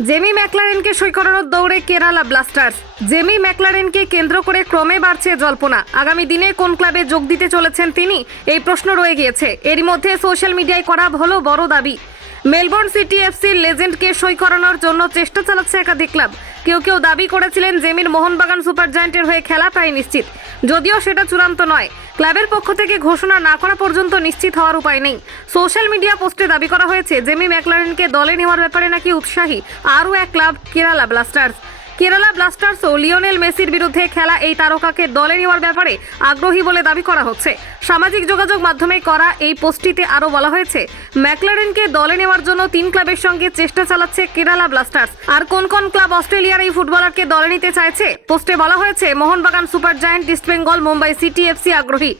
Jamie ম্যাকলারেনকে সই করানোর দৌড়ে কেরালা ব্লাস্টার্স। জেমি ম্যাকলারেনকে কেন্দ্র করে ক্রমে বাড়ছে জল্পনা। আগামী দিনে কোন ক্লাবে যোগ দিতে চলেছেন তিনি? এই প্রশ্ন রয়ে গিয়েছে। এরই মধ্যে সোশ্যাল মিডিয়ায় করা হলো বড় দাবি। মেলবোর্ন সিটি এফসির লেজেন্ডকে সই করানোর জন্য চেষ্টা চালাচ্ছে একাধিক ক্লাব। কেউ কেউ দাবি করেছিলেন জেমির মোহনবাগান সুপার জায়ান্টের হয়ে খেলা প্রায় নিশ্চিত। যদিও সেটা চূড়ান্ত নয়, ক্লাবের পক্ষ থেকে ঘোষণা না করা পর্যন্ত নিশ্চিত হওয়ার উপায় নেই। সোশ্যাল মিডিয়া পোস্টে দাবি করা হয়েছে, জেমি ম্যাকলারেনকে দলে নেওয়ার ব্যাপারে নাকি উৎসাহী আরও এক club Kerala Blasters. Kerala Blasters ও লিওনেল মেসির বিরুদ্ধে খেলা এই তারকাকে দলে নেওয়ার ব্যাপারে আগ্রহী বলে দাবি করা হচ্ছে। সামাজিক যোগাযোগ মাধ্যমে করা এই পোস্টটিতে আরও বলা হয়েছে, ম্যাকলারেনকে দলে নেওয়ার জন্য তিন ক্লাবের সঙ্গে চেষ্টা চালাচ্ছে কেরালা ব্লাস্টার্স। আর কোন কোন ক্লাব অস্ট্রেলিয়ার এই ফুটবলারকে দলে নিতে চাইছে? পোস্টে বলা হয়েছে, Mohun Bagan Super Giant East Bengal Mumbai City FC আগ্রহী।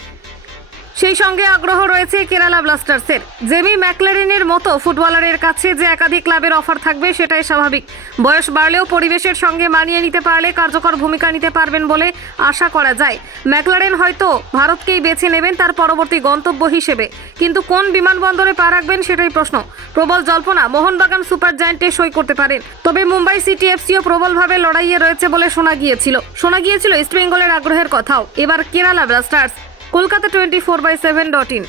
সেই সঙ্গে আগ্রহ রয়েছে কেরালা ব্লাস্টার্সের। জেমি ম্যাকলারেনের মতো ফুটবলারের কাছে যে একাধিক ক্লাবের অফার থাকবে সেটাই স্বাভাবিক। বয়স বাড়লেও পরিবেশের সঙ্গে মানিয়ে নিতে পারলে কার্যকর ভূমিকা নিতে পারবেন বলে আশা করা যায়। ম্যাকলারেন হয়তো ভারতকেই বেছে নেবেন তার পরবর্তী গন্তব্য হিসেবে। কিন্তু কোন বিমানবন্দরে পা রাখবেন সেটাই প্রশ্ন। প্রবল জল্পনা, মোহনবাগান সুপার জায়ান্টে সই করতে পারেন। তবে মুম্বাই সিটি এফসিও প্রবলভাবে লড়াইয়ে রয়েছে বলে শোনা গিয়েছিল। শোনা গিয়েছিল ইস্টবেঙ্গলের আগ্রহের কথাও। এবার Kerala Blasters. Kolkata twenty four by seven dot in